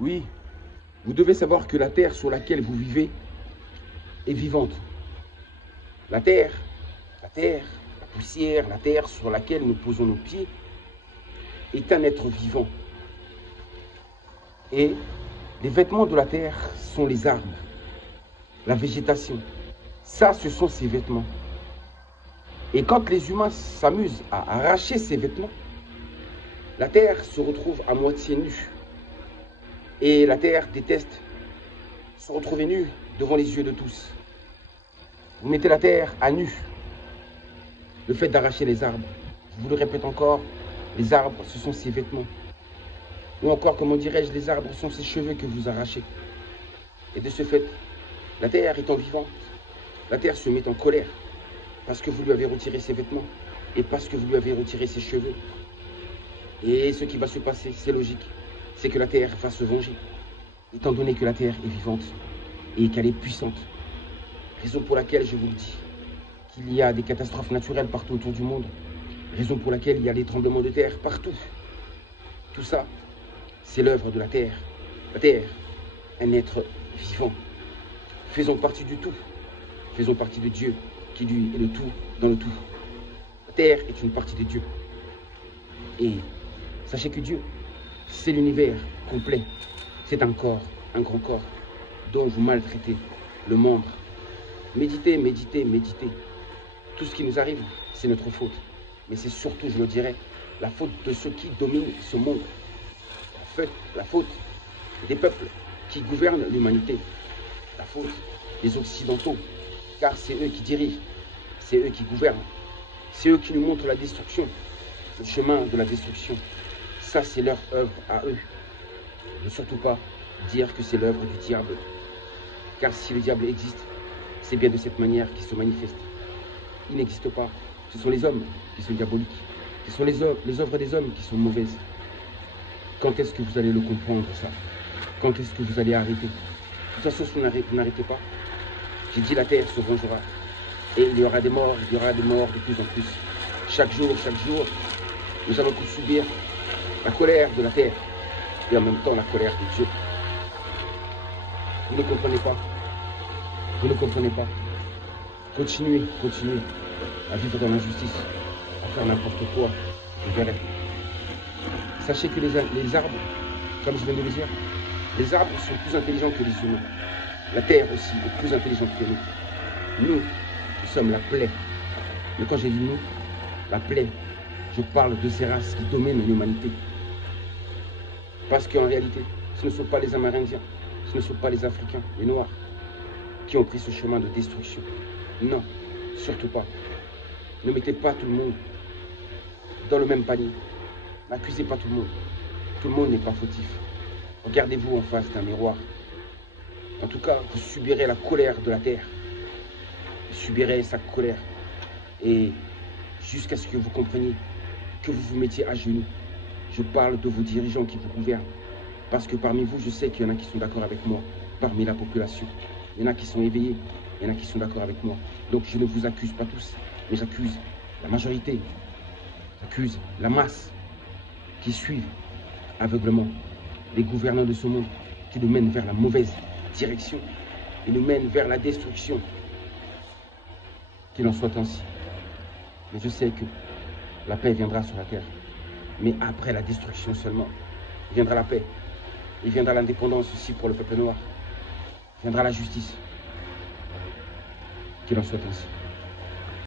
Oui, vous devez savoir que la terre sur laquelle vous vivez est vivante. La terre, la poussière, la terre sur laquelle nous posons nos pieds est un être vivant. Et les vêtements de la terre sont les arbres, la végétation. Ça, ce sont ces vêtements. Et quand les humains s'amusent à arracher ces vêtements, la terre se retrouve à moitié nue. Et la terre déteste se retrouver nue devant les yeux de tous. Vous mettez la terre à nu. Le fait d'arracher les arbres, je vous le répète encore, les arbres, ce sont ses vêtements. Ou encore, comment dirais-je, les arbres sont ses cheveux que vous arrachez. Et de ce fait, la terre étant vivante, la terre se met en colère parce que vous lui avez retiré ses vêtements et parce que vous lui avez retiré ses cheveux. Et ce qui va se passer, c'est logique, c'est que la terre va se venger, étant donné que la terre est vivante et qu'elle est puissante. Raison pour laquelle je vous le dis, qu'il y a des catastrophes naturelles partout autour du monde. Raison pour laquelle il y a des tremblements de terre partout. Tout ça, c'est l'œuvre de la terre. La terre, un être vivant. Faisons partie du tout. Faisons partie de Dieu, qui lui est le tout dans le tout. La terre est une partie de Dieu. Et sachez que Dieu, c'est l'univers complet. C'est un corps, un grand corps, dont vous maltraitez le membre. Méditez, méditez, méditez. Tout ce qui nous arrive, c'est notre faute. Mais c'est surtout, je le dirais, la faute de ceux qui dominent ce monde. La faute des peuples qui gouvernent l'humanité. La faute des Occidentaux, car c'est eux qui dirigent, c'est eux qui gouvernent. C'est eux qui nous montrent la destruction, le chemin de la destruction. Ça, c'est leur œuvre à eux. Ne surtout pas dire que c'est l'œuvre du diable. Car si le diable existe, c'est bien de cette manière qu'il se manifeste. Il n'existe pas. Ce sont les hommes qui sont diaboliques. Ce sont les œuvres des hommes qui sont mauvaises. Quand est-ce que vous allez le comprendre, ça? Quand est-ce que vous allez arrêter? De toute façon, si vous n'arrêtez pas, j'ai dit la terre se vengera. Et il y aura des morts, il y aura des morts de plus en plus. Chaque jour, nous allons tous subir la colère de la terre et en même temps la colère de Dieu. Vous ne comprenez pas. Vous ne comprenez pas. Continuez à vivre dans l'injustice, à faire n'importe quoi. Vous verrez. Sachez que les arbres, comme je viens de le dire, les arbres sont plus intelligents que les humains. La terre aussi est plus intelligente que nous. Nous sommes la plaie. Mais quand j'ai dit nous, la plaie, je parle de ces races qui dominent l'humanité. Parce qu'en réalité, ce ne sont pas les Amérindiens, ce ne sont pas les Africains, les Noirs, qui ont pris ce chemin de destruction. Non, surtout pas. Ne mettez pas tout le monde dans le même panier. N'accusez pas tout le monde. Tout le monde n'est pas fautif. Regardez-vous en face d'un miroir. En tout cas, vous subirez la colère de la terre. Vous subirez sa colère. Et jusqu'à ce que vous compreniez, que vous vous mettiez à genoux. Je parle de vos dirigeants qui vous gouvernent. Parce que parmi vous, je sais qu'il y en a qui sont d'accord avec moi. Parmi la population. Il y en a qui sont éveillés. Il y en a qui sont d'accord avec moi. Donc je ne vous accuse pas tous. Mais j'accuse la majorité. J'accuse la masse qui suivent aveuglement les gouvernants de ce monde qui nous mènent vers la mauvaise direction et nous mènent vers la destruction. Qu'il en soit ainsi. Mais je sais que la paix viendra sur la terre. Mais après la destruction seulement, viendra la paix. Et viendra l'indépendance aussi pour le peuple noir. Viendra la justice. Qu'il en soit ainsi.